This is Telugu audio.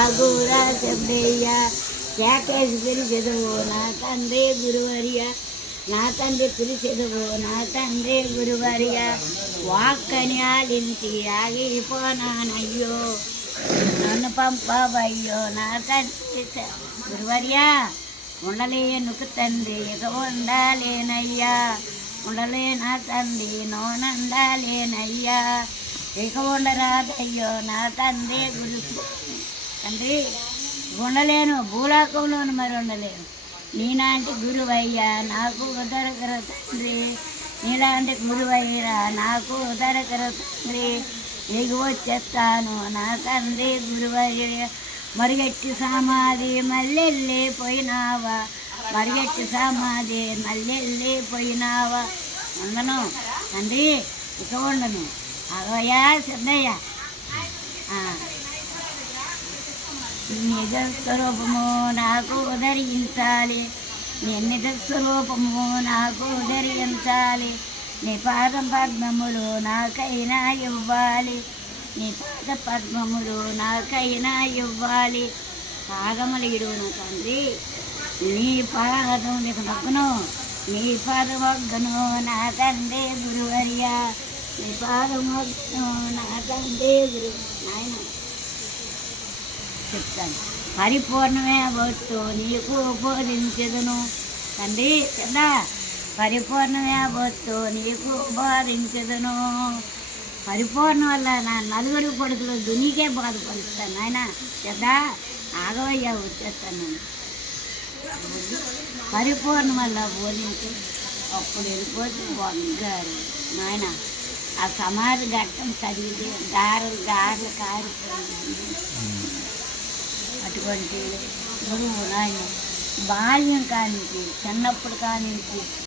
ఆగురా చెబ్బయ్య కేకేసి పిలిచెదవు నా తండ్రి గురువర్య, నా తండ్రి పిలిచెదవు నా తండ్రి గురువర్య. వాక్కని ఆలించి ఆగిపోనానయ్యో, నన్ను పంపవయ్యో నా తండ్రి గురువర్య. ఉండలేనుకు తండ్రి ఇక ఉండాలేనయ్యా, ఉండలే నా తండ్రి నోనండాలేనయ్యా. ఇక ఉండరాదయ్యో నా తండ్రి గురు తండ్రి. ఉండలేను, భూలోకంలోను మరి ఉండలేను. నీలాంటి గురువయ్యా నాకు దొరకర తండ్రి, నీలాంటి గురువయ్యా నాకు దొరకర తండ్రి. ఎగి వచ్చేస్తాను నా తండ్రి గురువయ్య. మరిగెట్టి సమాధి మల్లెళ్ళి పోయినావా, మరిగెట్టి సమాధి మల్లెళ్ళి పోయినావా. ఉండను తండ్రి, ఇక ఉండను. అగయ్యా సిద్ధయ్య, నిజ స్వరూపము నాకు ధరించాలి, నీ నిజ స్వరూపము నాకు ధరించాలి. నీ పాద పద్మములు నాకైనా ఇవ్వాలి, నీ పాద పద్మములు నాకైనా ఇవ్వాలి. పాదములు నా తండ్రి, నీ పాదం నీకు నొక్కను, నీ పాదం వగ్గను నా తండ్రి గురువర్య, నీ పాదం వగ్గను నా తండ్రి గురు. నాయన చెప్తాను, పరిపూర్ణమే బొట్టు నీకు బోధించదును తండ్రి. కదా పరిపూర్ణమే బొట్టు నీకు బోధించదును. పరిపూర్ణ వల్ల నా నలుగురు కొడుకులు దునికే బాధపరుస్తాను ఆయన. కదా ఆగవయ్యా వచ్చేస్తాను నేను. పరిపూర్ణ వల్ల బోధించి అప్పుడు వెళ్ళిపోతే బంగారు నాయన. ఆ సమాధి ఘట్టం చదివితే గారెలు కారిపోయింది. అటువంటి గురువు నాయన బాల్యం కానించి, చిన్నప్పుడు కానించి